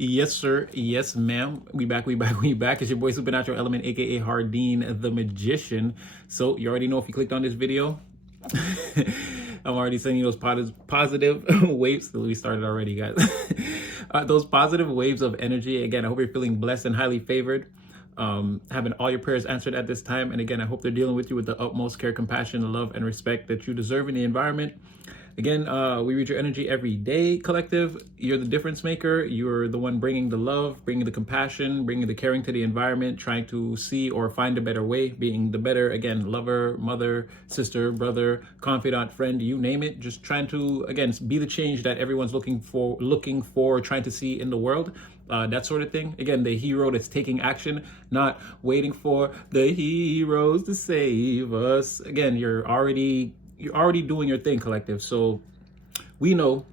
Yes, sir. Yes, ma'am. We back, we back, we back. It's your boy Supernatural Element, aka Hardeen the Magician. So you already know if you clicked on this video, I'm already sending you those positive waves. We started already, guys. Those positive waves of energy. Again, I hope you're feeling blessed and highly favored. Having all your prayers answered at this time. And again, I hope they're dealing with you with the utmost care, compassion, love, and respect that you deserve in the environment. Again, we read your energy every day, collective. You're the difference maker. You're the one bringing the love, bringing the compassion, bringing the caring to the environment, trying to see or find a better way, being the better, again, lover, mother, sister, brother, confidant, friend, you name it. Just trying to, again, be the change that everyone's looking for, trying to see in the world. That sort of thing. Again, the hero that's taking action, not waiting for the heroes to save us. Again, you're already doing your thing, collective. So we know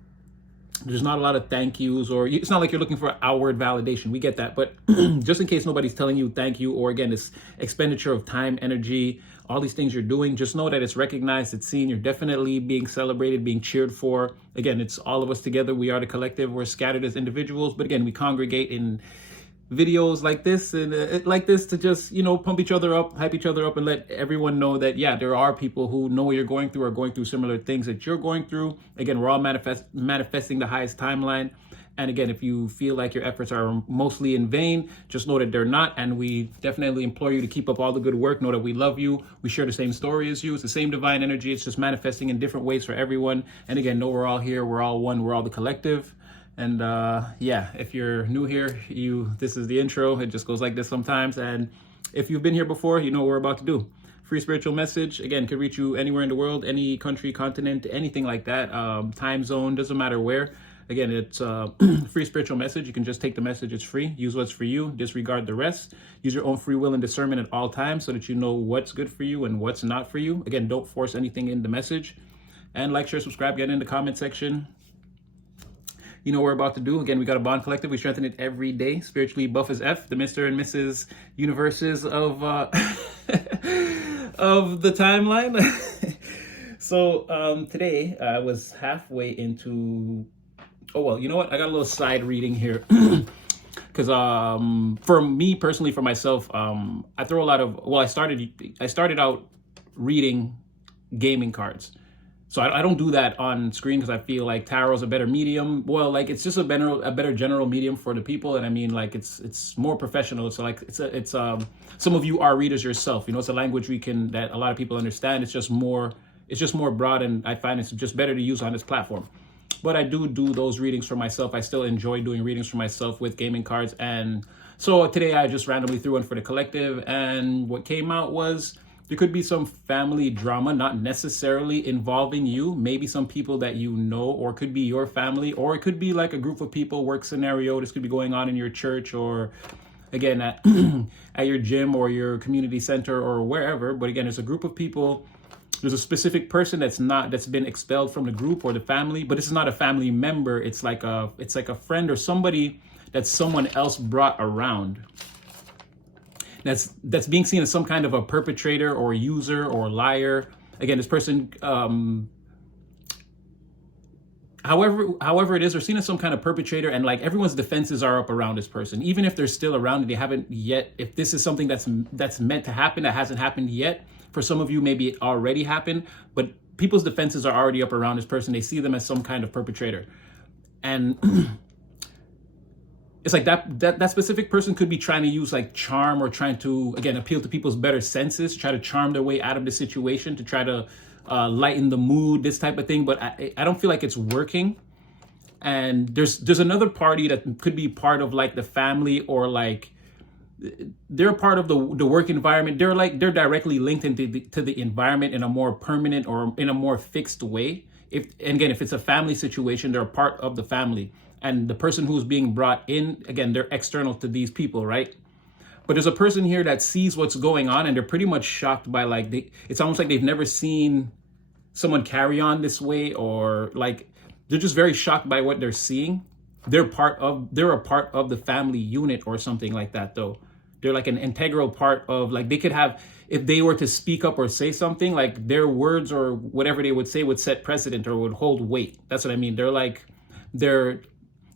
there's not a lot of thank yous, or it's not like you're looking for outward validation. We get that. But just in case nobody's telling you thank you, or again, this expenditure of time, energy, all these things you're doing, just know that it's recognized, it's seen. You're definitely being celebrated, being cheered for. Again, it's all of us together. We are the collective. We're scattered as individuals, but again, we congregate in videos like this and to just, pump each other up, hype each other up, and let everyone know that, yeah, there are people who know what you're going through, or going through similar things that you're going through. Again, we're all manifesting the highest timeline. And again, if you feel like your efforts are mostly in vain, just know that they're not. And we definitely implore you to keep up all the good work. Know that we love you. We share the same story as you. It's the same divine energy. It's just manifesting in different ways for everyone. And again, know we're all here. We're all one. We're all the collective. And yeah, if you're new here, this is the intro. It just goes like this sometimes. And if you've been here before, you know what we're about to do. Free spiritual message, again, can reach you anywhere in the world, any country, continent, anything like that. Time zone, doesn't matter where. Again, it's free spiritual message. You can just take the message. It's free. Use what's for you. Disregard the rest. Use your own free will and discernment at all times so that you know what's good for you and what's not for you. Again, don't force anything in the message. And like, share, subscribe, get in the comment section. You know what we're about to do. Again, we got a bond collective. We strengthen it every day. Spiritually buff as F, the Mr. and Mrs. Universes of of the timeline. So today I was halfway into. Oh well, you know what? I got a little side reading here. Because for me personally, for myself, I throw a lot of. Well, I started out reading gaming cards. So I don't do that on screen because I feel like tarot's a better medium. Well, like it's just a better general medium for the people, and I mean like it's more professional. So like it's some of you are readers yourself. It's a language that a lot of people understand. It's just more broad, and I find it's just better to use on this platform. But I do those readings for myself. I still enjoy doing readings for myself with gaming cards, and so today I just randomly threw one for the collective, and what came out was. There could be some family drama, not necessarily involving you. Maybe some people that you know, or could be your family, or it could be like a group of people, work scenario. This could be going on in your church, or again, at, at your gym or your community center or wherever. But again, there's a group of people. There's a specific person that's been expelled from the group or the family, but this is not a family member. It's like a friend or somebody that someone else brought around. That's being seen as some kind of a perpetrator or user or liar. Again, this person, however it is, they're seen as some kind of perpetrator, and like everyone's defenses are up around this person, even if they're still around and they haven't yet. If this is something that's meant to happen that hasn't happened yet, for some of you maybe it already happened, but people's defenses are already up around this person. They see them as some kind of perpetrator, and. It's like that specific person could be trying to use like charm, or trying to, again, appeal to people's better senses, try to charm their way out of the situation, to try to lighten the mood, this type of thing. But I don't feel like it's working. And there's another party that could be part of like the family, or like they're part of the work environment. They're directly linked to the environment in a more permanent or in a more fixed way. If it's a family situation, they're a part of the family. And the person who's being brought in, again, they're external to these people, right? But there's a person here that sees what's going on, and they're pretty much shocked by it's almost like they've never seen someone carry on this way, or like they're just very shocked by what they're seeing. They're a part of the family unit or something like that, though. They're like an integral part of, like, they could have, if they were to speak up or say something, like their words or whatever they would say would set precedent or would hold weight. That's what I mean. They're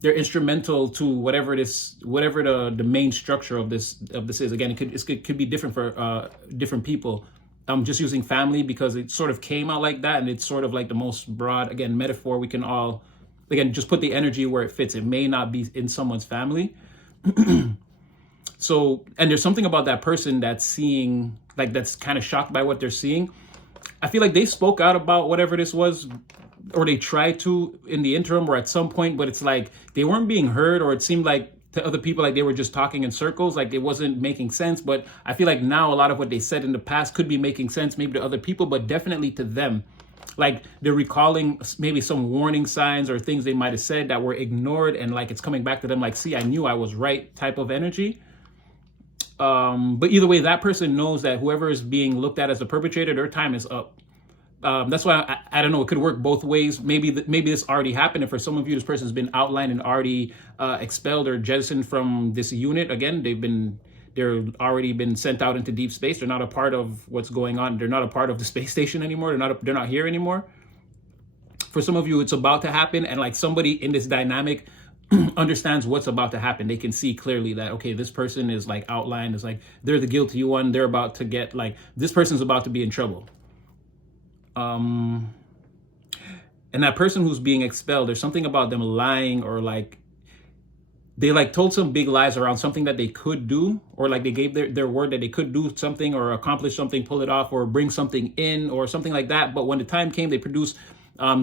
they're instrumental to whatever the main structure of this is. Again, it could be different for different people. I'm just using family because it sort of came out like that, and it's sort of like the most broad, again, metaphor we can all, again, just put the energy where it fits. It may not be in someone's family. So, and there's something about that person that's seeing, like, that's kind of shocked by what they're seeing. I feel like they spoke out about whatever this was, or they tried to in the interim or at some point, but it's like they weren't being heard, or it seemed like to other people like they were just talking in circles, like it wasn't making sense. But I feel like now a lot of what they said in the past could be making sense maybe to other people, but definitely to them. Like they're recalling maybe some warning signs or things they might have said that were ignored, and like it's coming back to them like, see, I knew I was right type of energy. But either way, that person knows that whoever is being looked at as the perpetrator, their time is up. That's why I don't know. It could work both ways. Maybe this already happened, and for some of you, this person's been outlined and already expelled or jettisoned from this unit. Again, they're already been sent out into deep space. They're not a part of what's going on. They're not a part of the space station anymore. They're not here anymore. For some of you, it's about to happen, and like somebody in this dynamic understands what's about to happen. They can see clearly that, okay, this person is like outlined as like they're the guilty one. They're about to get, like, this person's about to be in trouble. And that person who's being expelled, there's something about them lying, or like they like told some big lies around something that they could do, or like they gave their word that they could do something or accomplish something, pull it off, or bring something in or something like that. But when the time came, they produced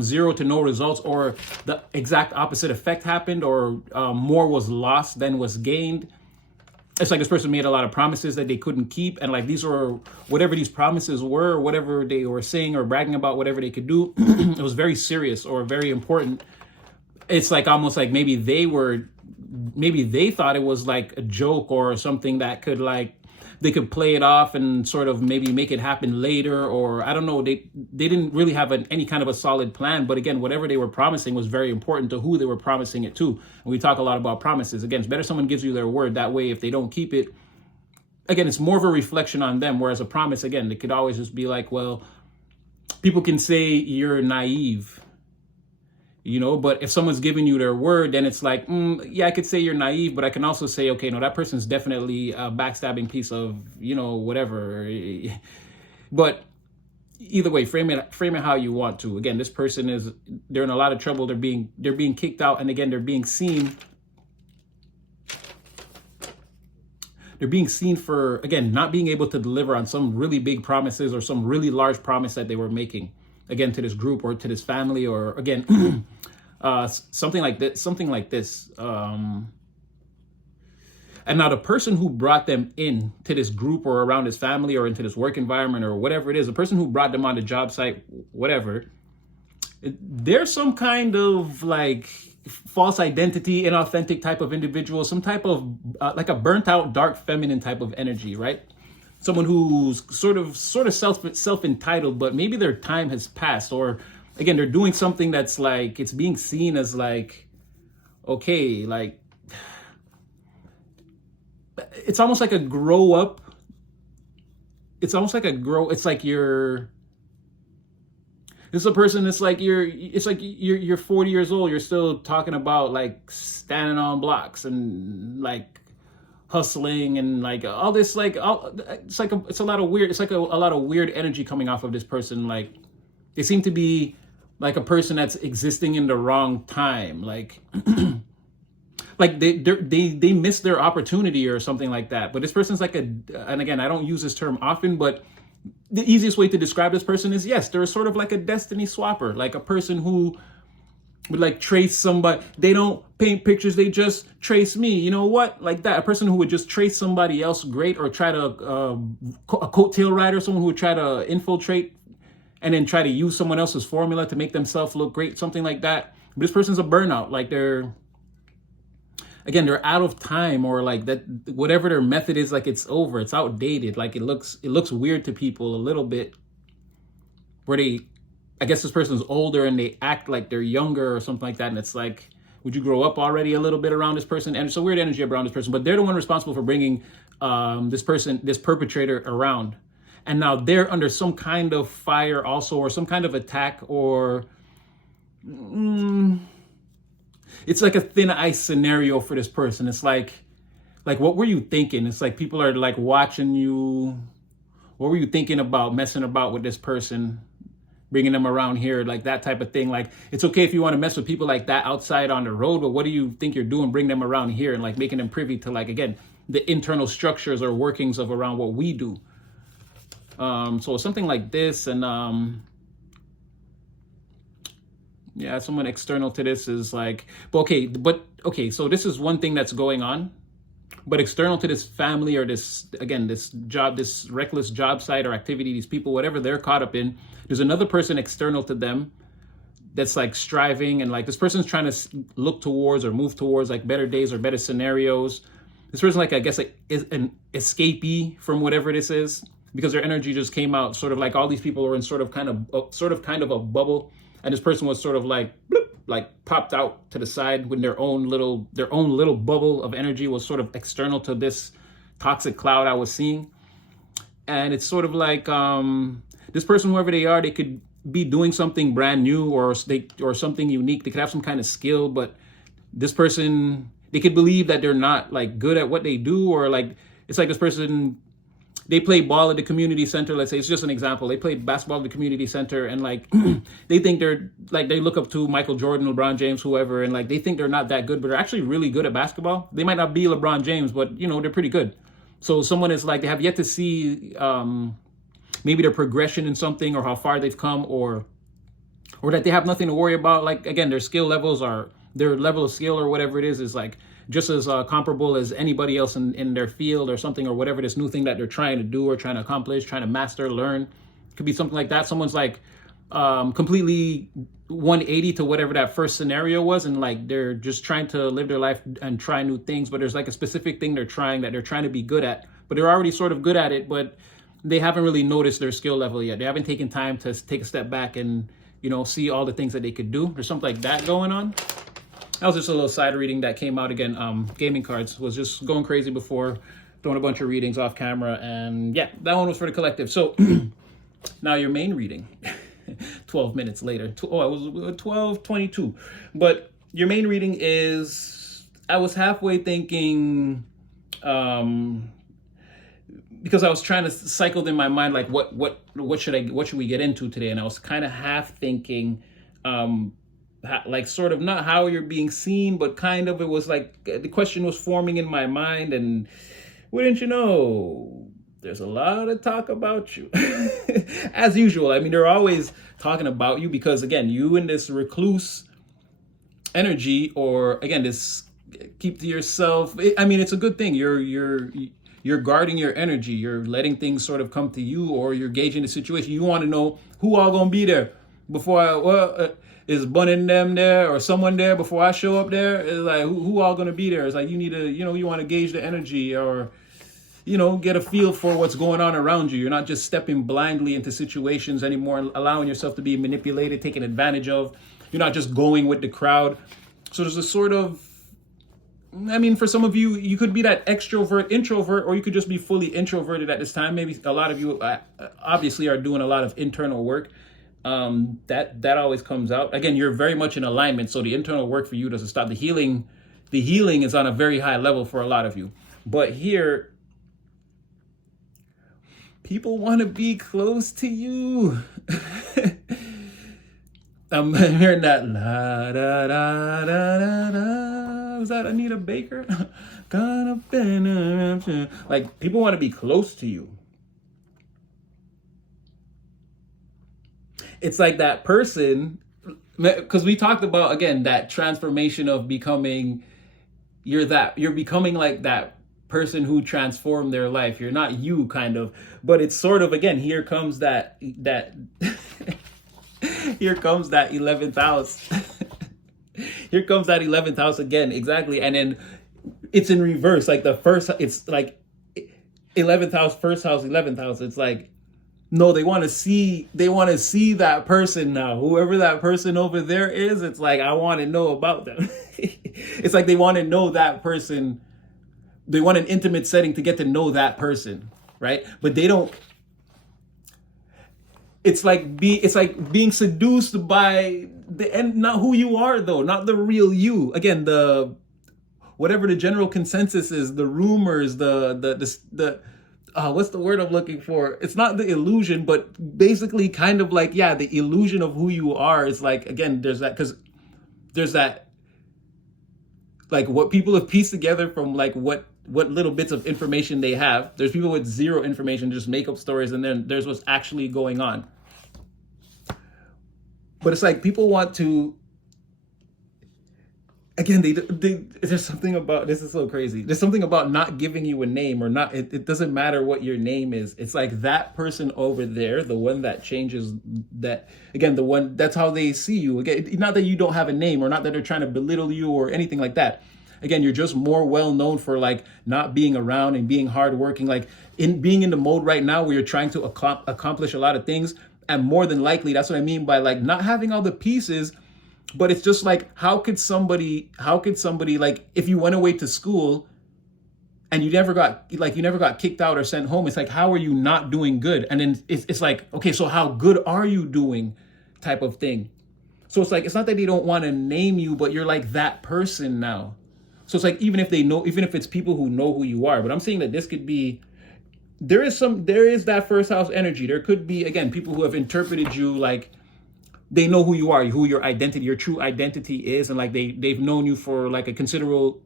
zero to no results, or the exact opposite effect happened, or more was lost than was gained. It's like this person made a lot of promises that they couldn't keep, and like these were, whatever these promises were, whatever they were saying or bragging about, whatever they could do, it was very serious or very important. It's like almost like maybe they thought it was like a joke or something that could, like, they could play it off and sort of maybe make it happen later, or I don't know. They didn't really have any kind of a solid plan. But again, whatever they were promising was very important to who they were promising it to. And we talk a lot about promises. Again, it's better someone gives you their word. That way, if they don't keep it, again, it's more of a reflection on them. Whereas a promise, again, it could always just be like, well, people can say you're naive, you know, but if someone's giving you their word, then it's like, yeah, I could say you're naive, but I can also say, okay, no, that person's definitely a backstabbing piece of, you know, whatever. But either way, frame it how you want to. Again, this person they're in a lot of trouble. They're being kicked out, and again, they're being seen for, again, not being able to deliver on some really big promises or some really large promise that they were making, again, to this group or to this family, or again, something like this. And now the person who brought them in to this group or around this family or into this work environment or whatever it is, the person who brought them on the job site, whatever, there's some kind of like false identity, inauthentic type of individual, some type of like a burnt out, dark feminine type of energy, right? Someone who's sort of self-entitled, but maybe their time has passed, or again, they're doing something that's like, it's being seen as like, okay, like, it's almost like a grow up. It's almost like it's like this is a person that's like, you're 40 years old. You're still talking about like standing on blocks and like hustling and like all this, like it's a lot of weird, it's like a lot of weird energy coming off of this person. Like they seem to be like a person that's existing in the wrong time, like like they missed their opportunity or something like that. But this person's like and again, I don't use this term often, but the easiest way to describe this person is, yes, they're sort of like a destiny swapper, like a person who would like trace somebody. They don't paint pictures, they just trace me, you know what, like that. A person who would just trace somebody else great, or try to a coattail rider, someone who would try to infiltrate and then try to use someone else's formula to make themselves look great, something like that. But this person's a burnout, like they're out of time, or like that, whatever their method is, like it's over, it's outdated. Like it looks weird to people a little bit, where I guess this person's older and they act like they're younger or something like that. And it's like, would you grow up already a little bit around this person? And it's a weird energy around this person, but they're the one responsible for bringing this perpetrator around. And now they're under some kind of fire also, or some kind of attack, or it's like a thin ice scenario for this person. It's like what were you thinking? It's like people are like watching you. What were you thinking about messing about with this person, bringing them around here, like that type of thing? Like, it's okay if you want to mess with people like that outside on the road, but what do you think you're doing? Bring them around here and like making them privy to, like, again, the internal structures or workings of around what we do. So something like this, and yeah, someone external to this is like, but okay, so this is one thing that's going on. But external to this family or this, again, this job, this reckless job site or activity, these people, whatever they're caught up in, there's another person external to them that's like striving, and like this person's trying to look towards or move towards like better days or better scenarios. This person, like, I guess, like, is an escapee from whatever this is, because their energy just came out sort of like all these people were in sort of kind of a bubble, and this person was sort of like bloop, like popped out to the side when their own little bubble of energy was sort of external to this toxic cloud I was seeing. And it's sort of like this person, whoever they are, they could be doing something brand new or something unique. They could have some kind of skill, but this person, they could believe that they're not like good at what they do, or like it's like this person, they play ball at the community center. Let's say, it's just an example. They play basketball at the community center, and like they think they're like, they look up to Michael Jordan, LeBron James, whoever, and like they think they're not that good, but they're actually really good at basketball. They might not be LeBron James, but you know, they're pretty good. So someone is like, they have yet to see maybe their progression in something, or how far they've come, or that they have nothing to worry about. Like, again, their skill levels are, their level of skill or whatever it is like just as comparable as anybody else in their field or something, or whatever this new thing that they're trying to do or trying to accomplish, trying to master, learn. It could be something like that. Someone's like completely 180 to whatever that first scenario was, and like they're just trying to live their life and try new things, but there's like a specific thing they're trying to be good at, but they're already sort of good at it, but they haven't really noticed their skill level yet. They haven't taken time to take a step back and, you know, see all the things that they could do. There's something like that going on. That was just a little side reading that came out again. Gaming cards was just going crazy before, throwing a bunch of readings off camera, and yeah, that one was for the collective. So now your main reading, 12 minutes later. It was 12:22. But your main reading is, I was halfway thinking, because I was trying to cycle in my mind like what should we get into today, and I was kind of half thinking, like sort of not how you're being seen, but kind of, it was like the question was forming in my mind, and wouldn't you know, there's a lot of talk about you. As usual. I mean, they're always talking about you because, again, you in this recluse energy, or again, this keep to yourself. I mean, it's a good thing. You're guarding your energy. You're letting things sort of come to you, or you're gauging the situation. You want to know who all gonna be there before is Bunning them there or someone there before I show up there? It's like, who all gonna be there? It's like, you need to, you want to gauge the energy, or, get a feel for what's going on around you. You're not just stepping blindly into situations anymore and allowing yourself to be manipulated, taken advantage of. You're not just going with the crowd. So there's a sort of, I mean, for some of you, you could be that extrovert, introvert, or you could just be fully introverted at this time. Maybe a lot of you obviously are doing a lot of internal work. That always comes out. Again, you're very much in alignment, so the internal work for you doesn't stop. The healing is on a very high level for a lot of you. But here, people want to be close to you. I'm hearing that la da da da da da. Was that Anita Baker? Like, people want to be close to you. It's like that person, because we talked about, again, that transformation of becoming, you're becoming like that person who transformed their life. You're not you, kind of, but it's sort of, again, here comes that here comes that 11th house. Here comes that 11th house again, exactly. And then it's in reverse, like the first, it's like 11th house, first house, 11th house. It's like, no, they want to see that person now. Whoever that person over there is, it's like, I want to know about them. It's like they want to know that person. They want an intimate setting to get to know that person, right? But they don't. it's like being seduced by the end, not who you are though, not the real you. Again, the whatever the general consensus is, the rumors, the what's the word I'm looking for? It's not the illusion, but basically kind of like, yeah, the illusion of who you are is like, again, there's that, because there's that, like what people have pieced together from like what little bits of information they have. There's people with zero information, just make up stories, and then there's what's actually going on. But it's like people want to, again, there's something about, this is so crazy. There's something about not giving you a name, or not, it doesn't matter what your name is. It's like that person over there, the one that changes, that, again, the one, that's how they see you. Again, not that you don't have a name, or not that they're trying to belittle you or anything like that. Again, you're just more well known for like not being around and being hardworking, like being in the mode right now where you're trying to accomplish a lot of things. And more than likely, that's what I mean by like not having all the pieces. But it's just like, how could somebody, like, if you went away to school and you never got kicked out or sent home, it's like, how are you not doing good? And then it's like, okay, so how good are you doing, type of thing. So it's like, it's not that they don't want to name you, but you're like that person now. So it's like, even if it's people who know who you are, but I'm saying that this could be, there is that first house energy. There could be, again, people who have interpreted you like, they know who you are, who your identity, your true identity is, and like they've known you for like a considerable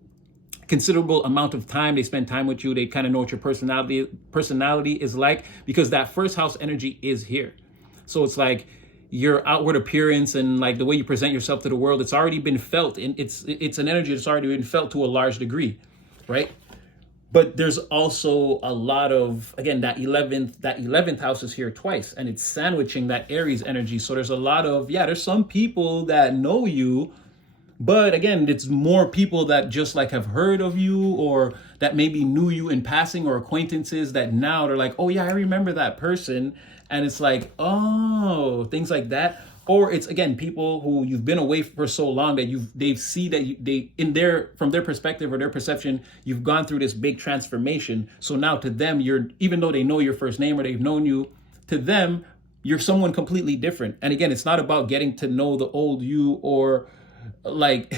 amount of time. They spend time with you. They kind of know what your personality is like, because that first house energy is here. So it's like your outward appearance and like the way you present yourself to the world, it's already been felt, and it's an energy that's already been felt to a large degree, right? But there's also a lot of, again, that 11th house is here twice, and it's sandwiching that Aries energy. So there's a lot of, yeah, there's some people that know you, but again, it's more people that just like have heard of you, or that maybe knew you in passing, or acquaintances that now they're like, oh yeah, I remember that person. And it's like, oh, things like that. Or it's, again, people who you've been away for so long that they've seen that from their perspective or their perception, you've gone through this big transformation. So now to them, even though they know your first name or they've known you, to them, you're someone completely different. And again, it's not about getting to know the old you, or like,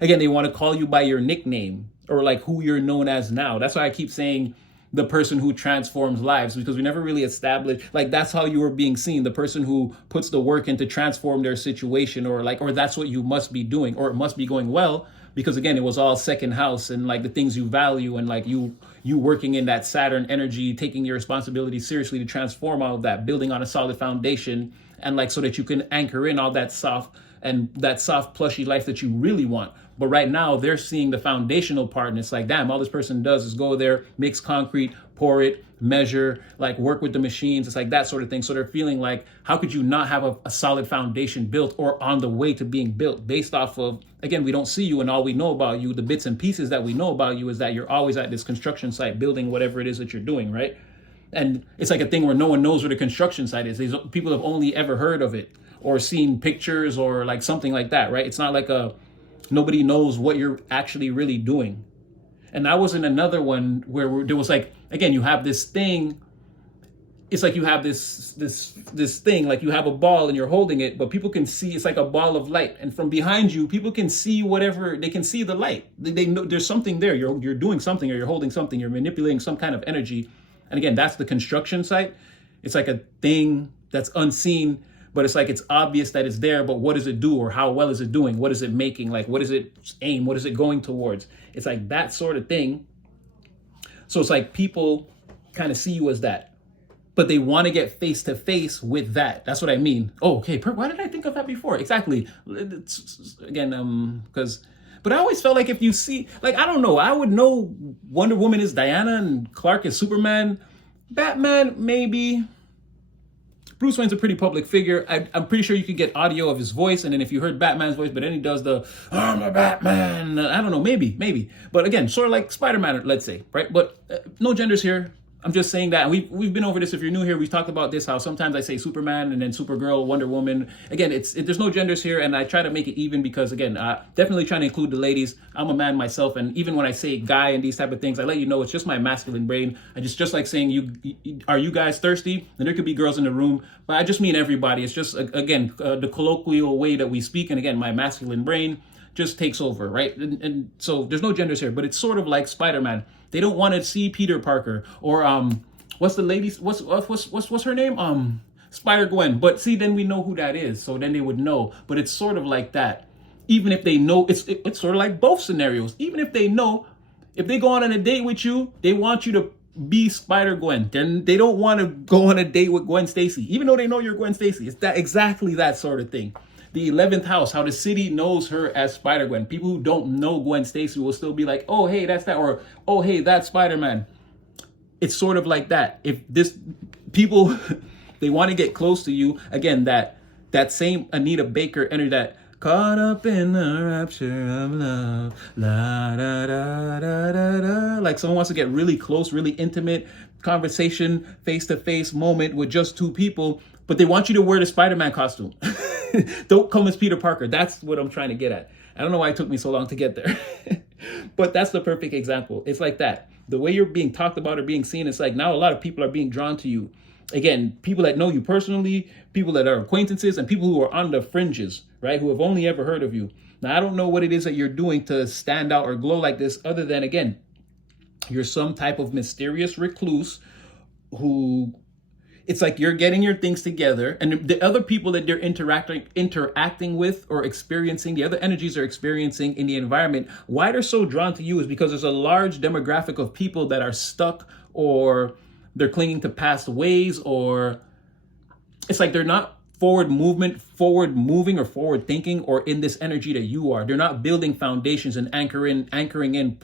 again, they want to call you by your nickname, or like who you're known as now. That's why I keep saying the person who transforms lives, because we never really established, like, that's how you are being seen, the person who puts the work in to transform their situation, or that's what you must be doing, or it must be going well, because again, it was all second house, and like the things you value, and like you working in that Saturn energy, taking your responsibility seriously to transform all of that, building on a solid foundation, and like so that you can anchor in all that soft plushy life that you really want. But right now they're seeing the foundational part, and it's like, damn, all this person does is go there, mix concrete, pour it, measure, like work with the machines. It's like that sort of thing. So they're feeling like, how could you not have a solid foundation built, or on the way to being built, based off of, again, we don't see you, and all we know about you, the bits and pieces that we know about you, is that you're always at this construction site building whatever it is that you're doing, right? And it's like a thing where no one knows where the construction site is. People have only ever heard of it, or seen pictures, or like something like that, right? It's not like nobody knows what you're actually really doing. And that was in another one where there was like, again, you have this thing. It's like you have this thing, like you have a ball and you're holding it, but people can see, it's like a ball of light. And from behind you, people can see whatever, they can see the light. They know there's something there. You're doing something, or you're holding something, you're manipulating some kind of energy. And again, that's the construction site. It's like a thing that's unseen, but it's like, it's obvious that it's there, but what does it do, or how well is it doing? What is it making? Like, what is it aim? What is it going towards? It's like that sort of thing. So it's like people kind of see you as that, but they want to get face to face with that. That's what I mean. Oh, okay. Why did I think of that before? Exactly. Again, but I always felt like if you see, like, I don't know, I would know Wonder Woman is Diana and Clark is Superman. Batman, maybe. Bruce Wayne's a pretty public figure. I'm pretty sure you could get audio of his voice, and then if you heard Batman's voice, but then he does the, I'm a Batman. I don't know, maybe. But again, sort of like Spider-Man, let's say, right? But no genders here. I'm just saying that, and we've been over this. If you're new here, we've talked about this, how sometimes I say Superman and then Supergirl, Wonder Woman. Again, there's no genders here, and I try to make it even because, again, definitely trying to include the ladies. I'm a man myself, and even when I say guy and these type of things, I let you know it's just my masculine brain. I just like saying, are you guys thirsty? And there could be girls in the room, but I just mean everybody. It's just, again, the colloquial way that we speak, and again, my masculine brain just takes over, right? And so there's no genders here, but it's sort of like Spider-Man. They don't want to see Peter Parker or what's the lady's what's her name? Spider-Gwen. But see, then we know who that is, so then they would know. But it's sort of like that. Even if they know, it's sort of like both scenarios. Even if they know, if they go on a date with you, they want you to be Spider-Gwen. Then they don't want to go on a date with Gwen Stacy, even though they know you're Gwen Stacy. It's that exactly that sort of thing. The 11th house, how the city knows her as Spider-Gwen. People who don't know Gwen Stacy will still be like, oh, hey, that's that, or oh, hey, that's Spider-Man. It's sort of like that. If this people, they want to get close to you, again, that same Anita Baker energy, that caught up in the rapture of love, la da da da da da. Like someone wants to get really close, really intimate conversation, face-to-face moment with just two people, but they want you to wear the Spider-Man costume. Don't come as Peter Parker. That's what I'm trying to get at. I don't know why it took me so long to get there. But that's the perfect example. It's like that. The way you're being talked about or being seen, it's like now a lot of people are being drawn to you. Again, people that know you personally, people that are acquaintances, and people who are on the fringes, right? Who have only ever heard of you. Now, I don't know what it is that you're doing to stand out or glow like this, other than, again, you're some type of mysterious recluse who... It's like you're getting your things together, and the other people that they're interacting with or experiencing, the other energies are experiencing in the environment, why they're so drawn to you is because there's a large demographic of people that are stuck, or they're clinging to past ways, or it's like they're not forward moving or forward thinking, or in this energy that you are. They're not building foundations and anchoring in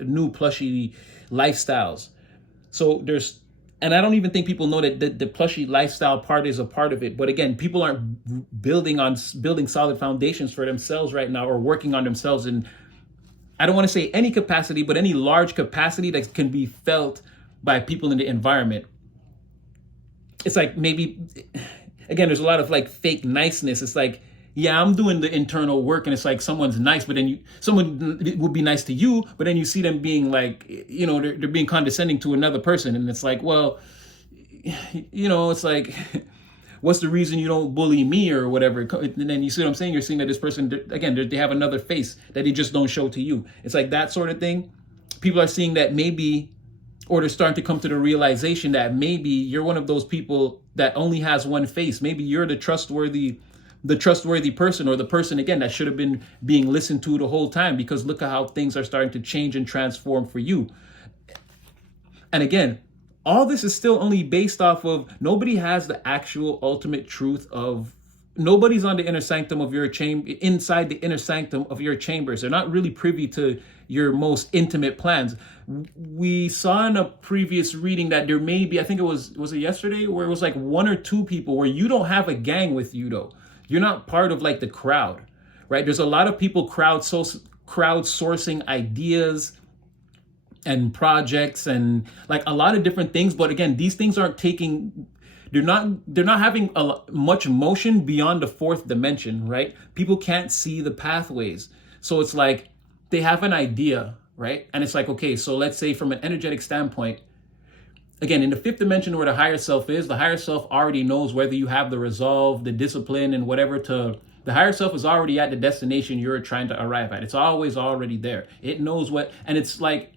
new plushy lifestyles. So and I don't even think people know that the plushy lifestyle part is a part of it. But again, people aren't building solid foundations for themselves right now, or working on themselves in, I don't want to say any capacity, but any large capacity that can be felt by people in the environment. It's like maybe, again, there's a lot of like fake niceness. It's like, yeah, I'm doing the internal work, and it's like someone's nice, but then someone would be nice to you, but then you see them being like, they're being condescending to another person, and it's like, well, it's like, what's the reason you don't bully me or whatever? And then you see what I'm saying? You're seeing that this person, again, they have another face that they just don't show to you. It's like that sort of thing. People are seeing that maybe, or they're starting to come to the realization that maybe you're one of those people that only has one face. Maybe you're the trustworthy person, or the person, again, that should have been being listened to the whole time, because look at how things are starting to change and transform for you. And again, all this is still only based off of, nobody has the actual ultimate truth of, nobody's on the inner sanctum of your chamber, inside the inner sanctum of your chambers. They're not really privy to your most intimate plans. We saw in a previous reading that there may be, I think was it yesterday, where it was like one or two people where you don't have a gang with you though. You're not part of like the crowd, right? There's a lot of people crowdsourcing ideas and projects and like a lot of different things. But again, these things aren't they're not having much motion beyond the fourth dimension, right? People can't see the pathways. So it's like they have an idea, right? And it's like, okay, so let's say from an energetic standpoint, again, in the fifth dimension where the higher self is, the higher self already knows whether you have the resolve, the discipline, and whatever the higher self is already at the destination you're trying to arrive at. It's always already there. It knows and it's like,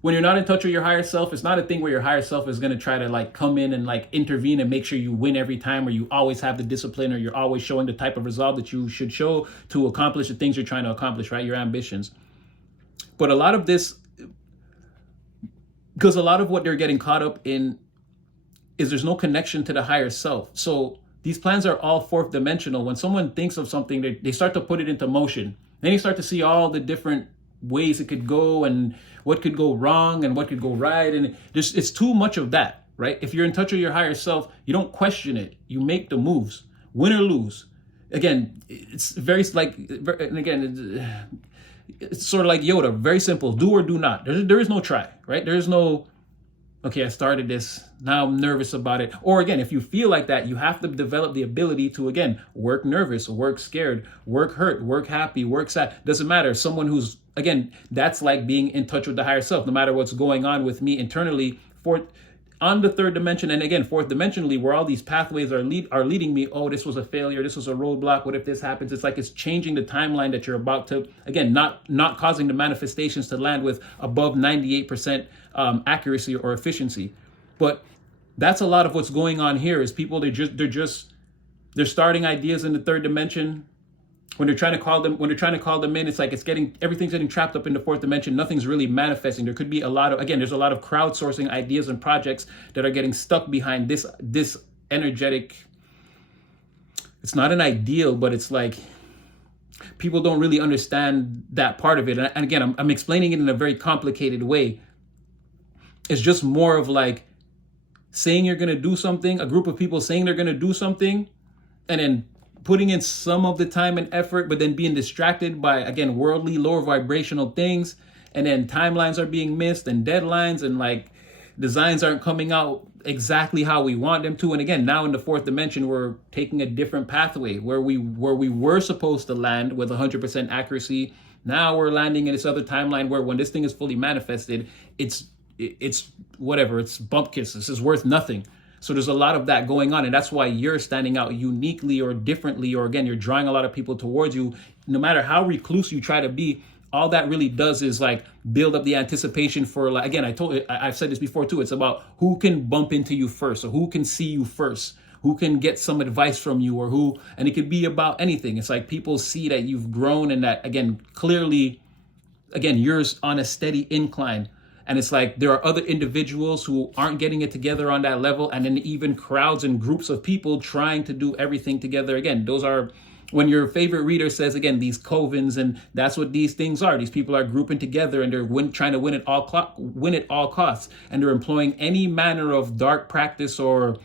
when you're not in touch with your higher self, it's not a thing where your higher self is going to try to like come in and like intervene and make sure you win every time, or you always have the discipline, or you're always showing the type of resolve that you should show to accomplish the things you're trying to accomplish, right? Your ambitions. But a lot of this, because a lot of what they're getting caught up in is there's no connection to the higher self. So these plans are all fourth dimensional. When someone thinks of something, they start to put it into motion. Then you start to see all the different ways it could go, and what could go wrong and what could go right. And it's too much of that, right? If you're in touch with your higher self, you don't question it. You make the moves, win or lose. Again, it's very like, and again, it's sort of like Yoda, very simple, do or do not. There is no try, right? There is no, okay, I started this, now I'm nervous about it. Or again, if you feel like that, you have to develop the ability to, again, work nervous, work scared, work hurt, work happy, work sad. Doesn't matter. Someone who's, again, that's like being in touch with the higher self. No matter what's going on with me internally, on the third dimension, and again, fourth dimensionally, where all these pathways are leading me. Oh, this was a failure. This was a roadblock. What if this happens? It's like it's changing the timeline that you're about to, again, not causing the manifestations to land with above 98% accuracy or efficiency. But that's a lot of what's going on here. Is people they're starting ideas in the third dimension. When they're trying to call them in, it's like everything's getting trapped up in the fourth dimension. Nothing's really manifesting. There could be there's a lot of crowdsourcing ideas and projects that are getting stuck behind this energetic. It's not an ideal, but it's like people don't really understand that part of it. And again, I'm explaining it in a very complicated way. It's just more of like saying you're going to do something, a group of people saying they're going to do something, and then putting in some of the time and effort, but then being distracted by, again, worldly, lower vibrational things. And then timelines are being missed and deadlines, and like designs aren't coming out exactly how we want them to. And again, now in the fourth dimension, we're taking a different pathway where we were supposed to land with 100% accuracy. Now we're landing in this other timeline where when this thing is fully manifested, it's whatever, it's bump kisses, it's worth nothing. So there's a lot of that going on. And that's why you're standing out uniquely or differently, or again, you're drawing a lot of people towards you. No matter how recluse you try to be, all that really does is like build up the anticipation for, like, again, I've said this before too. It's about who can bump into you first, or who can see you first, who can get some advice from you, or and it could be about anything. It's like people see that you've grown and that, again, clearly, again, you're on a steady incline. And it's like there are other individuals who aren't getting it together on that level. And then even crowds and groups of people trying to do everything together. Again, those are when your favorite reader says, again, these covens, and that's what these things are. These people are grouping together and they're trying to win at all costs. And they're employing any manner of dark practice or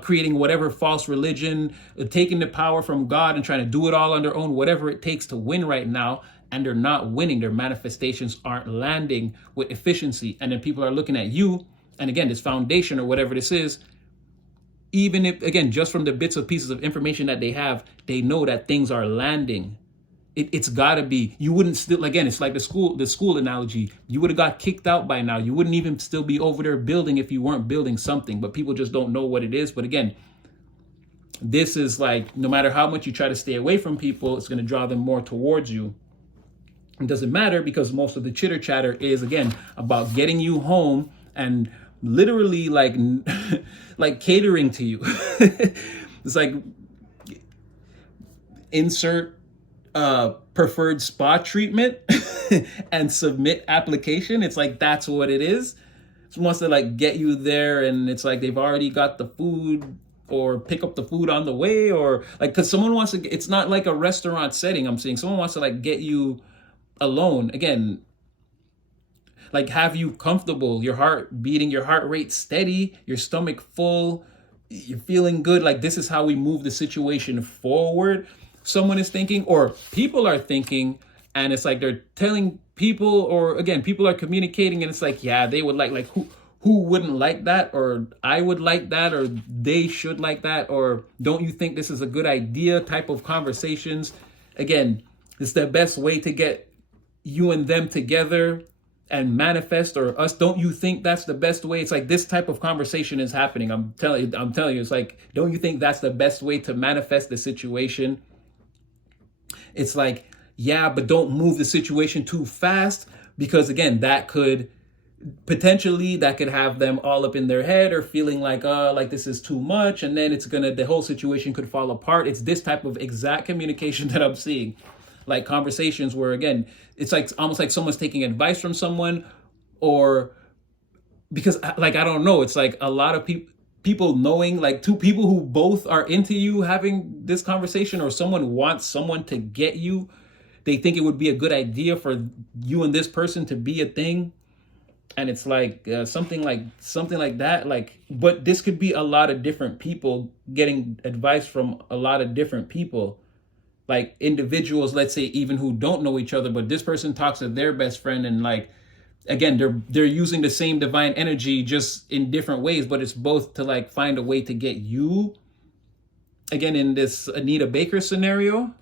creating whatever false religion, taking the power from God and trying to do it all on their own, whatever it takes to win right now. And they're not winning. Their manifestations aren't landing with efficiency. And then people are looking at you, and again, this foundation or whatever this is, even if, again, just from the bits of pieces of information that they have, they know that things are landing. It's gotta be. You wouldn't still, again, it's like the school analogy. You would have got kicked out by now. You wouldn't even still be over there building if you weren't building something, but people just don't know what it is. But again, this is like, no matter how much you try to stay away from people, it's gonna draw them more towards you. It doesn't matter, because most of the chitter chatter is, again, about getting you home and literally like like catering to you. It's like insert preferred spa treatment and submit application. It's like that's what it is. It wants to like get you there, and it's like they've already got the food, or pick up the food on the way, or like, because someone wants to, it's not like a restaurant setting. I'm saying someone wants to like get you alone, again, like have you comfortable, your heart beating, your heart rate steady, your stomach full, you're feeling good. Like, this is how we move the situation forward. Someone is thinking, or people are thinking, and it's like they're telling people, or again, people are communicating, and it's like, yeah, they would like who wouldn't like that, or I would like that, or they should like that, or don't you think this is a good idea type of conversations. Again, it's the best way to get you and them together and manifest, or us. Don't you think that's the best way? It's like this type of conversation is happening. I'm telling you, it's like, don't you think that's the best way to manifest the situation? It's like, yeah, but don't move the situation too fast, because again, that could have them all up in their head, or feeling like this is too much, and then the whole situation could fall apart. It's this type of exact communication that I'm seeing. Like conversations where, again, it's like almost like someone's taking advice from someone, or because, like, I don't know, it's like a lot of people knowing, like two people who both are into you having this conversation, or someone wants someone to get you. They think it would be a good idea for you and this person to be a thing. And it's like something like that. Like, but this could be a lot of different people getting advice from a lot of different people. Like individuals, let's say, even who don't know each other, but this person talks to their best friend, and like again, they're using the same divine energy just in different ways, but it's both to like find a way to get you, again, in this Anita Baker scenario,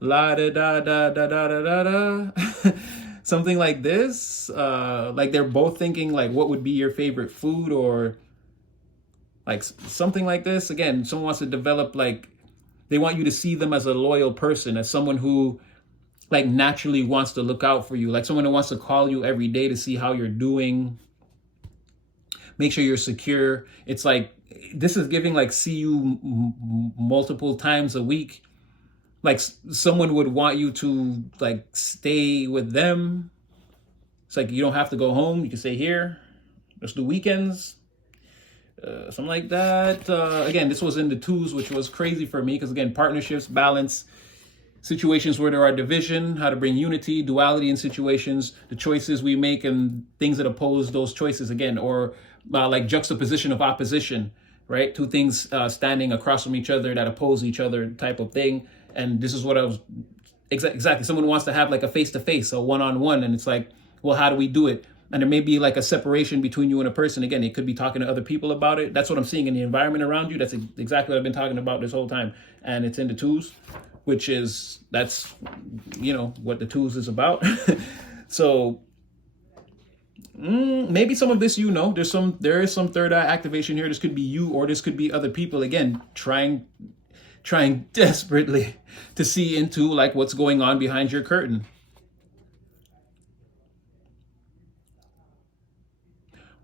la da da da da da da da da. Something like this. Like they're both thinking like what would be your favorite food, or like something like this. Again, someone wants to develop, like they want you to see them as a loyal person, as someone who like naturally wants to look out for you, like someone who wants to call you every day to see how you're doing, make sure you're secure. It's like this is giving like see you multiple times a week. Like someone would want you to like stay with them. It's like you don't have to go home, you can stay here, let's do weekends, something like that. Again, this was in the twos, which was crazy for me because again, partnerships, balance, situations where there are division, how to bring unity, duality in situations, the choices we make and things that oppose those choices, again, or like juxtaposition of opposition, right? Two things standing across from each other that oppose each other type of thing. And this is what I was, exactly. Someone wants to have like a face-to-face, a one-on-one, and it's like, well, how do we do it? And there may be like a separation between you and a person. Again, it could be talking to other people about it. That's what I'm seeing in the environment around you. That's exactly what I've been talking about this whole time. And it's in the twos, which is, that's, you know, what the twos is about. So maybe some of this, you know, there is some third eye activation here. This could be you, or this could be other people, again, trying desperately to see into like what's going on behind your curtain.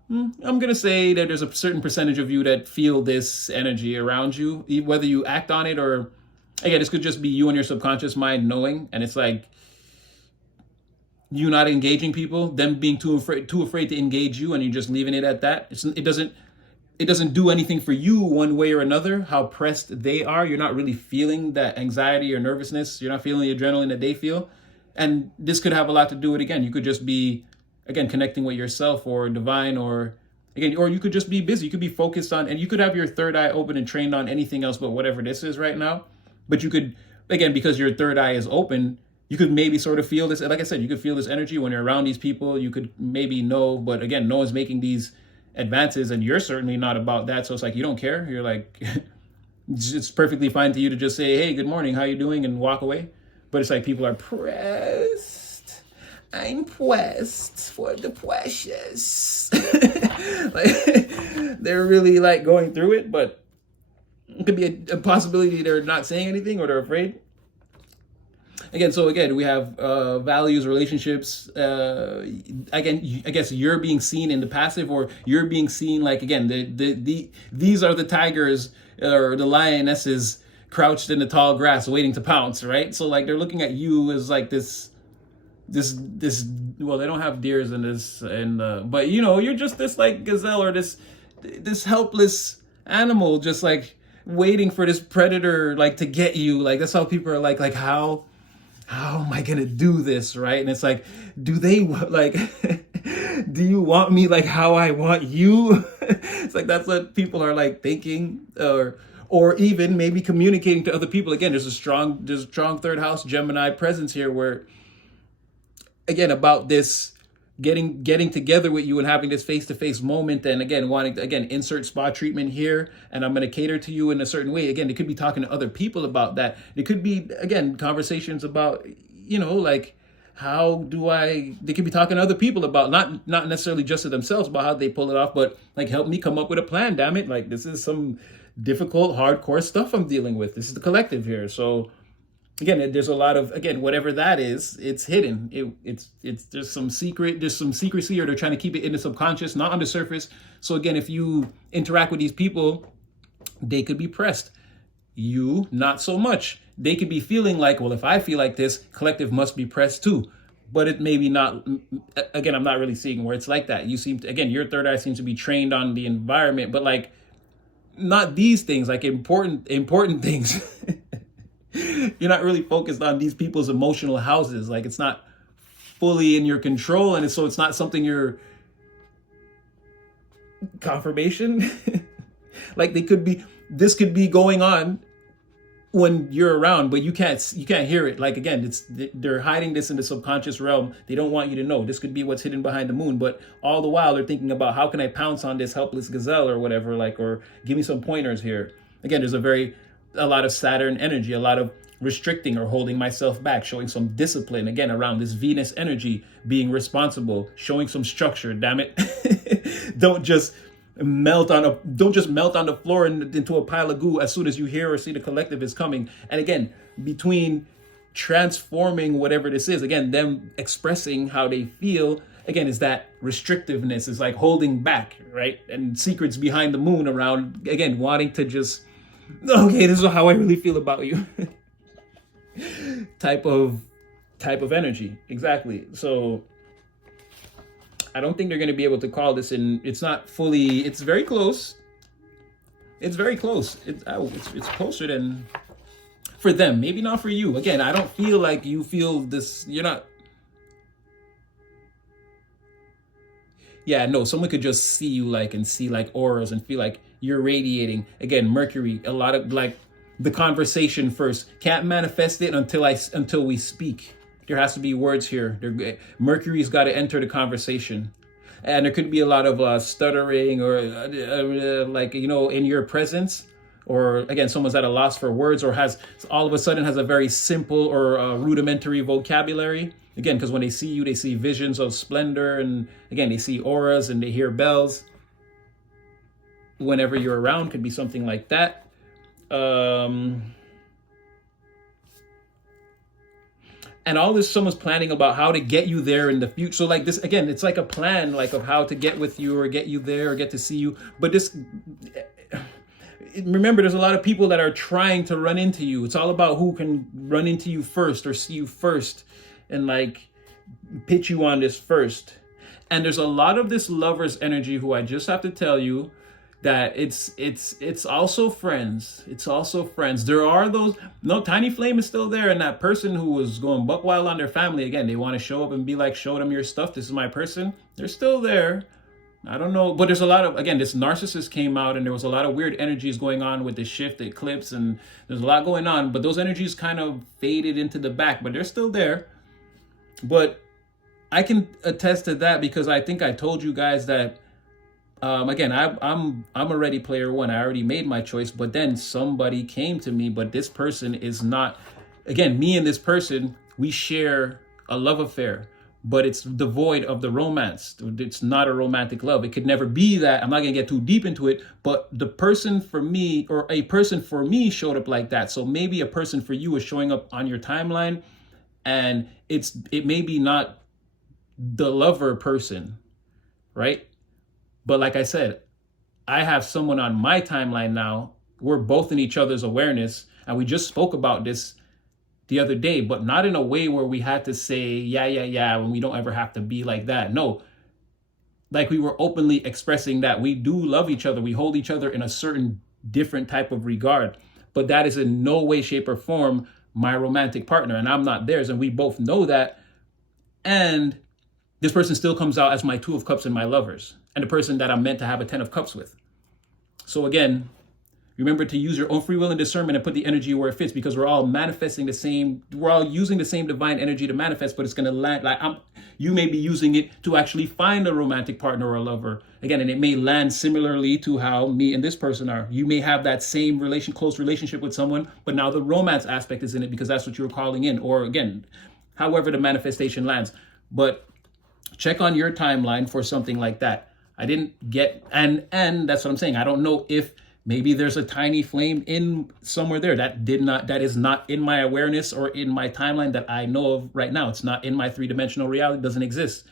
I'm going to say that there's a certain percentage of you that feel this energy around you, whether you act on it or, again, this could just be you and your subconscious mind knowing. And it's like you not engaging people, them being too afraid to engage you, and you're just leaving it at that. It doesn't do anything for you one way or another, how pressed they are. You're not really feeling that anxiety or nervousness. You're not feeling the adrenaline that they feel. And this could have a lot to do with, again, you could just be, again, connecting with yourself or divine, or again, or you could just be busy. You could be focused on, and you could have your third eye open and trained on anything else but whatever this is right now. But you could, again, because your third eye is open, you could maybe sort of feel this. Like I said, you could feel this energy when you're around these people. You could maybe know, but again, no one's making these advances, and you're certainly not about that. So it's like you don't care. You're like, it's perfectly fine to you to just say, "Hey, good morning, how you doing?" and walk away. But it's like people are pressed. I'm pressed for the precious. Like, they're really like going through it, but it could be a possibility they're not saying anything or they're afraid. Again, so again, we have values, relationships. Again, I guess you're being seen in the passive, or you're being seen like, again, these are the tigers or the lionesses crouched in the tall grass waiting to pounce, right? So like they're looking at you as like this, well, they don't have deers in this, and but you know, you're just this like gazelle or this helpless animal, just like waiting for this predator like to get you. Like that's how people are like how am I gonna do this, right? And it's like, do they like do you want me like how I want you? It's like that's what people are like thinking, or even maybe communicating to other people. Again, there's a strong third house Gemini presence here, where again, about this getting together with you and having this face-to-face moment, and again wanting to insert spa treatment here, and I'm going to cater to you in a certain way. Again, it could be talking to other people about that. It could be, again, conversations about, you know, like they could be talking to other people about not necessarily just to themselves about how they pull it off, but like, help me come up with a plan, damn it. Like this is some difficult, hardcore stuff I'm dealing with. This is the collective here. So again, there's a lot of, again, whatever that is, it's hidden. It's there's some secrecy, or they're trying to keep it in the subconscious, not on the surface. So again, if you interact with these people, they could be pressed. You, not so much. They could be feeling like, well, if I feel like this, collective must be pressed too. But it maybe not. Again, I'm not really seeing where it's like that. You seem to, again, your third eye seems to be trained on the environment, but like not these things, like important things. You're not really focused on these people's emotional houses. Like it's not fully in your control, and so it's not something you're confirmation. Like this could be going on when you're around, but you can't hear it. Like again, they're hiding this in the subconscious realm. They don't want you to know. This could be what's hidden behind the moon, but all the while they're thinking about how can I pounce on this helpless gazelle or whatever, like, or give me some pointers here. Again, there's a lot of Saturn energy, a lot of restricting or holding myself back, showing some discipline again around this Venus energy, being responsible, showing some structure. Damn it. Don't just melt on the floor and into a pile of goo as soon as you hear or see the collective is coming. And again, between transforming whatever this is, again, them expressing how they feel, again, is that restrictiveness, is like holding back, right? And secrets behind the moon around, again, wanting to just, okay, this is how I really feel about you. type of energy. Exactly. So I don't think they're going to be able to call this in. It's not fully, it's very close. It's very close. It's closer than for them. Maybe not for you. Again, I don't feel like you feel this. You're not. Yeah, no, someone could just see you like and see like auras and feel like you're radiating. Again, Mercury, a lot of like the conversation first. Can't manifest it until we speak. There has to be words here. Mercury's got to enter the conversation. And there could be a lot of stuttering or like, in your presence. Or again, someone's at a loss for words or has all of a sudden has a very simple or rudimentary vocabulary. Again, because when they see you, they see visions of splendor. And again, they see auras and they hear bells. Whenever you're around, could be something like that. And all this, someone's planning about how to get you there in the future. So like this, again, it's like a plan, like of how to get with you or get you there or get to see you. But this, remember, there's a lot of people that are trying to run into you. It's all about who can run into you first or see you first and like pitch you on this first. And there's a lot of this lover's energy who I just have to tell you that it's also friends. It's also friends. There are those, no, Tiny Flame is still there. And that person who was going buck wild on their family, again, they want to show up and be like, show them your stuff. This is my person. They're still there. I don't know. But there's a lot of, again, this narcissist came out and there was a lot of weird energies going on with the shift, the eclipse, and there's a lot going on. But those energies kind of faded into the back, but they're still there. But I can attest to that because I think I told you guys that again, I'm a ready player one. I already made my choice, but then somebody came to me, but this person is not, again, me and this person, we share a love affair, but it's devoid of the romance. It's not a romantic love. It could never be that. I'm not going to get too deep into it, but the person for me or a person for me showed up like that. So maybe a person for you is showing up on your timeline and it may be not the lover person, right? But like I said, I have someone on my timeline now. We're both in each other's awareness. And we just spoke about this the other day, but not in a way where we had to say, yeah, when we don't ever have to be like that. No, like we were openly expressing that we do love each other. We hold each other in a certain different type of regard. But that is in no way, shape, or form my romantic partner. And I'm not theirs. And we both know that. And this person still comes out as my Two of Cups and my lovers, and the person that I'm meant to have a 10 of Cups with. So again, remember to use your own free will and discernment and put the energy where it fits, because we're all manifesting we're all using the same divine energy to manifest, but it's going to land like you may be using it to actually find a romantic partner or a lover. Again, and it may land similarly to how me and this person are. You may have that same close relationship with someone, but now the romance aspect is in it because that's what you're calling in, or again, however the manifestation lands. But check on your timeline for something like that. I didn't get, and that's what I'm saying. I don't know if maybe there's a Tiny Flame in somewhere there that is not in my awareness or in my timeline that I know of right now. It's not in my 3-dimensional reality. It doesn't exist.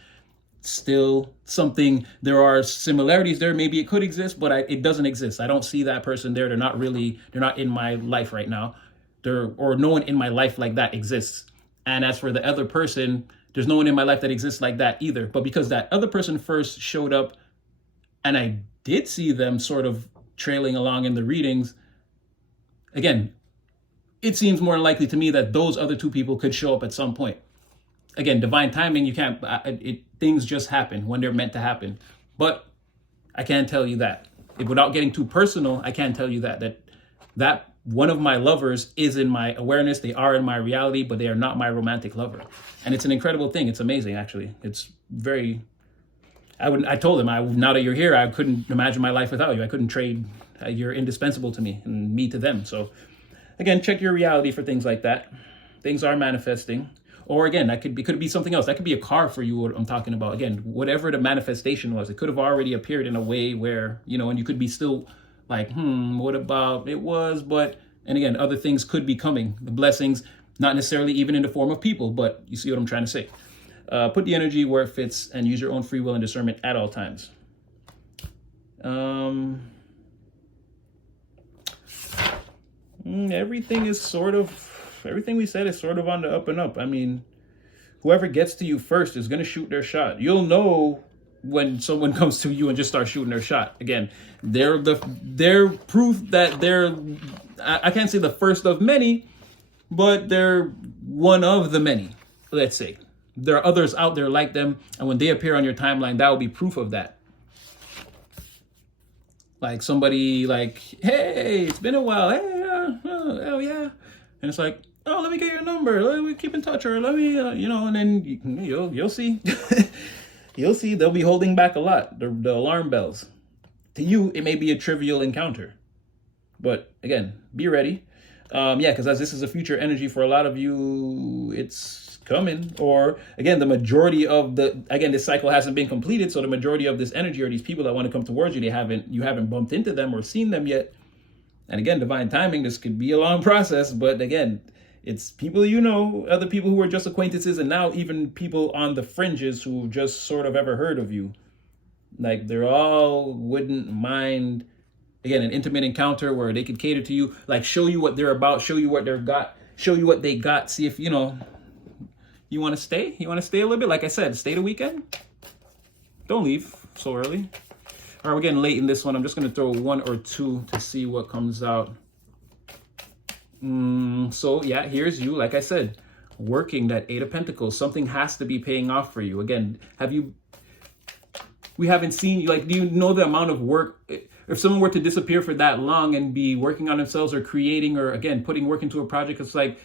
Still something, there are similarities there. Maybe it could exist, but it doesn't exist. I don't see that person there. They're not in my life right now. Or no one in my life like that exists. And as for the other person, there's no one in my life that exists like that either. But because that other person first showed up and I did see them sort of trailing along in the readings, again, it seems more likely to me that those other two people could show up at some point. Again, divine timing, you can't, things just happen when they're meant to happen. But I can't tell you that. Without getting too personal, I can't tell you that one of my lovers is in my awareness. They are in my reality, but they are not my romantic lover. And it's an incredible thing. It's amazing, actually. It's very, I told him, now that you're here, I couldn't imagine my life without you. I couldn't trade. You're indispensable to me and me to them. So again, check your reality for things like that. Things are manifesting. Or again, that could be something else. That could be a car for you, what I'm talking about. Again, whatever the manifestation was, it could have already appeared in a way where, and you could be still like, what about it was, but, and again, other things could be coming. The blessings, not necessarily even in the form of people, but you see what I'm trying to say. Put the energy where it fits and use your own free will and discernment at all times. Everything we said is sort of on the up and up. I mean, whoever gets to you first is going to shoot their shot. You'll know when someone comes to you and just starts shooting their shot. Again, they're proof that they're, I can't say the first of many, but they're one of the many, let's say. There are others out there like them, and when they appear on your timeline, that will be proof of that. Like somebody like, hey, it's been a while. Hey, oh yeah. And it's like, oh, let me get your number. Let me keep in touch, or let me, and then you'll see. You'll see they'll be holding back a lot, the alarm bells. To you, it may be a trivial encounter. But again, be ready. Because as this is a future energy for a lot of you, it's coming. Or again, the majority of this cycle hasn't been completed. So the majority of this energy, or these people that want to come towards you, you haven't bumped into them or seen them yet. And again, divine timing, this could be a long process, but again, it's people other people who are just acquaintances, and now even people on the fringes who just sort of ever heard of you. Like they're all wouldn't mind, again, an intimate encounter where they could cater to you, like show you what they're about, show you what they got, see if, you want to stay? You want to stay a little bit? Like I said, stay the weekend. Don't leave so early. All right, we're getting late in this one. I'm just going to throw one or two to see what comes out. So yeah, here's you, like I said, working that Eight of Pentacles. Something has to be paying off for you. Again, we haven't seen you, like, do you know the amount of work? If someone were to disappear for that long and be working on themselves or creating, or again, putting work into a project, it's like,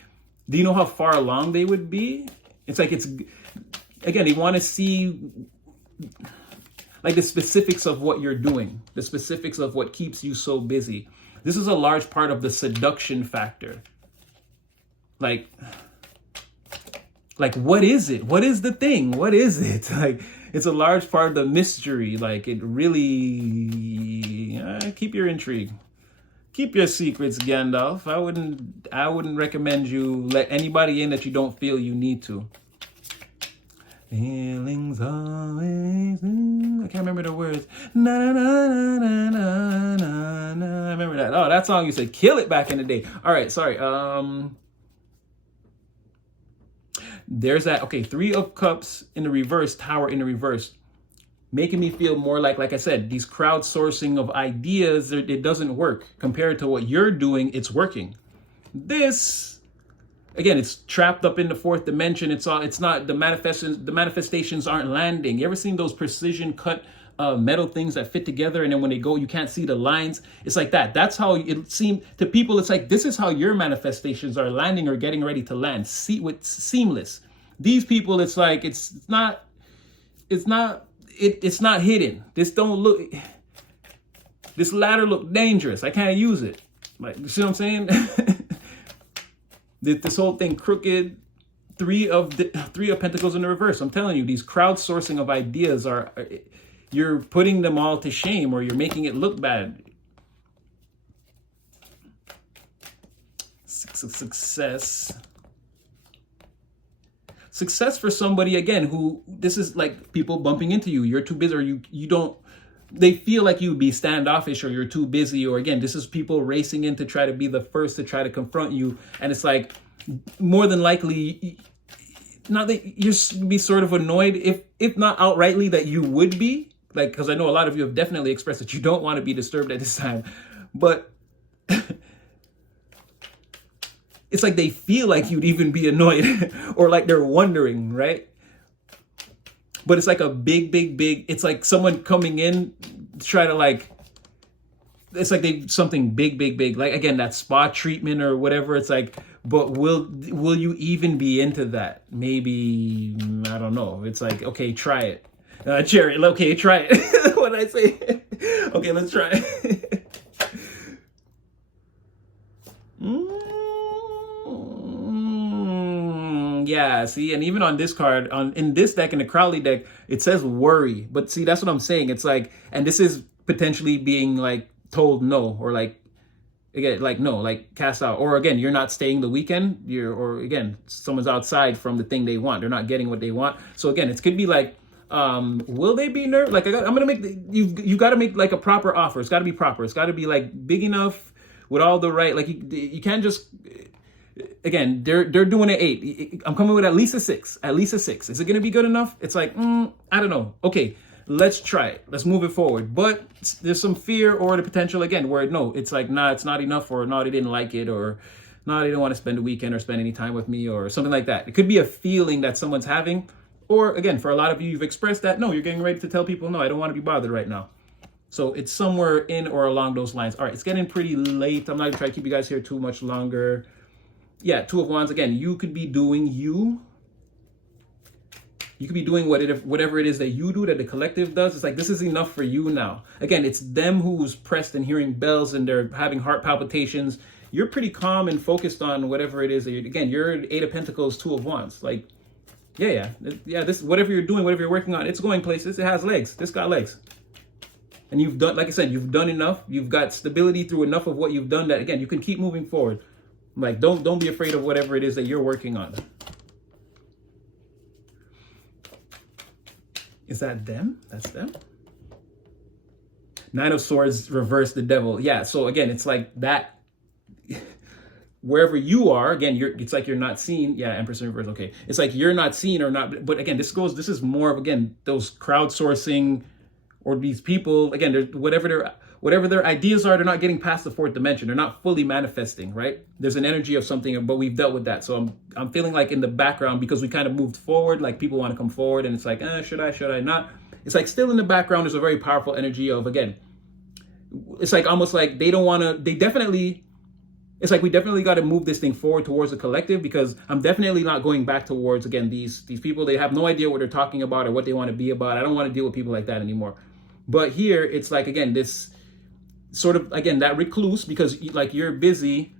do you know how far along they would be? It's like, again, they want to see like the specifics of what you're doing, the specifics of what keeps you so busy. This is a large part of the seduction factor. Like what is it? What is the thing? What is it? Like, it's a large part of the mystery. Like, it really, keep your intrigue. Keep your secrets, Gandalf. I wouldn't recommend you let anybody in that you don't feel you need to. Feelings always, I can't remember the words. Na na na na na na na. I remember that. Oh, that song used to kill it back in the day. All right, sorry. There's that. Okay, Three of Cups in the reverse, Tower in the reverse, making me feel more like I said, these crowdsourcing of ideas. It doesn't work compared to what you're doing. It's working. This. Again, it's trapped up in the fourth dimension. It's not the manifestations aren't landing. You ever seen those precision cut metal things that fit together, and then when they go, you can't see the lines? It's like that. That's how it seemed to people. It's like, this is how your manifestations are landing or getting ready to land. Seamless. These people, it's like, it's not hidden. This ladder look dangerous. I can't use it. Like, you see what I'm saying? This whole thing crooked. Three of Pentacles in the reverse. I'm telling you, these crowdsourcing of ideas you're putting them all to shame, or you're making it look bad. Success for somebody, again, who, this is like people bumping into you. You're too busy, or you don't, they feel like you'd be standoffish, or you're too busy, or again, this is people racing in to try to be the first to try to confront you. And it's like, more than likely, not that you'd be sort of annoyed, if not outrightly that you would be, like, because I know a lot of you have definitely expressed that you don't want to be disturbed at this time, but it's like they feel like you'd even be annoyed or like they're wondering, right? But it's like a big, it's like someone coming in to try to like it's like they something big, like again, that spa treatment or whatever. It's like, but will you even be into that? Maybe, I don't know. It's like, okay, try it. Cherry, okay, try it. What did I say? Okay, let's try it. Yeah, see, and even on this card, in this deck, in the Crowley deck, it says worry. But see, that's what I'm saying. It's like, and this is potentially being like told no, or like, again, like no, like cast out, or again, you're not staying the weekend. Or again, someone's outside from the thing they want. They're not getting what they want. So again, it could be like, will they be nervous? Like, I'm gonna make you got to make like a proper offer. It's got to be proper. It's got to be like big enough with all the right. Like you can't just. Again, they're doing an 8. I'm coming with at least a 6. At least a 6. Is it going to be good enough? It's like, I don't know. Okay, let's try it. Let's move it forward. But there's some fear or the potential, again, where no, it's like, nah, it's not enough, or no, they didn't like it, or no, they didn't want to spend the weekend or spend any time with me, or something like that. It could be a feeling that someone's having. Or again, for a lot of you, you've expressed that, no, you're getting ready to tell people, no, I don't want to be bothered right now. So it's somewhere in or along those lines. All right, it's getting pretty late. I'm not going to try to keep you guys here too much longer. Yeah, Two of Wands. Again, you could be doing you. You could be doing whatever it is that you do, that the collective does. It's like, this is enough for you now. Again, it's them who's pressed and hearing bells and they're having heart palpitations. You're pretty calm and focused on whatever it is that again, you're 8 of Pentacles, 2 of Wands. Like, yeah. This, whatever you're doing, whatever you're working on, it's going places. It has legs. This got legs. And you've done, like I said, you've done enough. You've got stability through enough of what you've done that, again, you can keep moving forward. Like, don't be afraid of whatever it is that you're working on. Is that them? That's them. 9 of Swords, reverse the Devil. Yeah, so again, it's like that. Wherever you are, again, it's like you're not seen. Yeah, Empress in reverse. Okay, it's like you're not seen or not. But again, this is more of, again, those crowdsourcing, or these people, again, whatever their ideas are, they're not getting past the 4th dimension. They're not fully manifesting, right? There's an energy of something, but we've dealt with that. So I'm feeling like in the background, because we kind of moved forward, like people want to come forward, and it's like, should I not? It's like still in the background, there's a very powerful energy of, again, it's like almost like they don't want to, it's like we definitely got to move this thing forward towards the collective, because I'm definitely not going back towards, again, these people. They have no idea what they're talking about or what they want to be about. I don't want to deal with people like that anymore. But here, it's like, again, this sort of, again, that recluse, because like you're busy.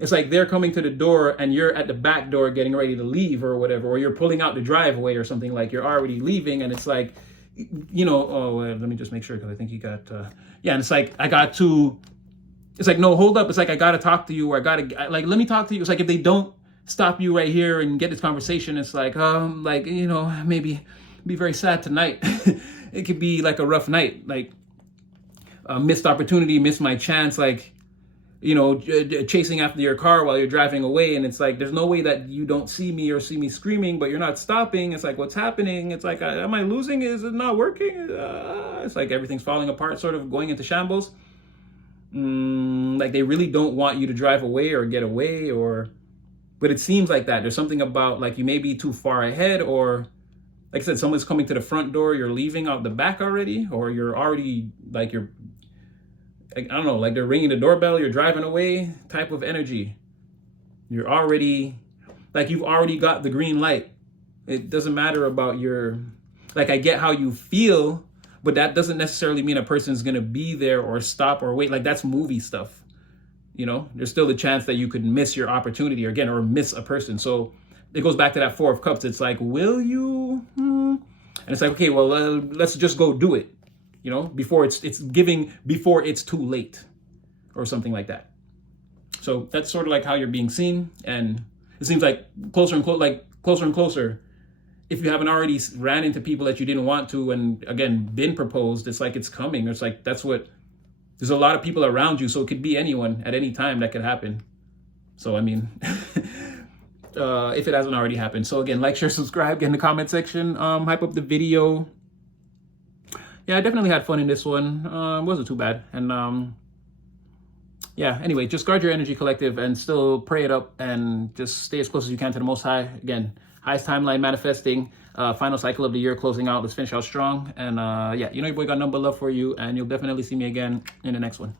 It's like they're coming to the door and you're at the back door getting ready to leave or whatever, or you're pulling out the driveway or something, like you're already leaving. And it's like, let me just make sure, because I think you got, and it's like, it's like, no, hold up. It's like, I got to talk to you, or let me talk to you. It's like, if they don't stop you right here and get this conversation, it's like, maybe be very sad tonight. It could be like a rough night, like a missed opportunity, missed my chance, like, chasing after your car while you're driving away. And it's like, there's no way that you don't see me or see me screaming, but you're not stopping. It's like, what's happening? It's like, am I losing? Is it not working? It's like everything's falling apart, sort of going into shambles. Like they really don't want you to drive away or get away, but it seems like that. There's something about, like, you may be too far ahead, or like I said, someone's coming to the front door, you're leaving out the back already, or you're already, like, I don't know, like they're ringing the doorbell, you're driving away type of energy. You're already, like, you've already got the green light. It doesn't matter about like, I get how you feel, but that doesn't necessarily mean a person's going to be there or stop or wait. Like, that's movie stuff. There's still the chance that you could miss your opportunity, or miss a person. So it goes back to that 4 of Cups. It's like, will you? And it's like, okay, well, let's just go do it, before before it's too late, or something like that. So that's sort of like how you're being seen. And it seems like closer and closer. If you haven't already ran into people that you didn't want to, and again, been proposed, it's like it's coming. It's like, there's a lot of people around you. So it could be anyone at any time that could happen. So, I mean, if it hasn't already happened. So again, like, share, subscribe, get in the comment section, hype up the video. Yeah, I definitely had fun in this one. It wasn't too bad. And anyway, just guard your energy, collective, and still pray it up, and just stay as close as you can to the Most High. Again, highest timeline manifesting, final cycle of the year closing out. Let's finish out strong. And your boy got number love for you, and you'll definitely see me again in the next one.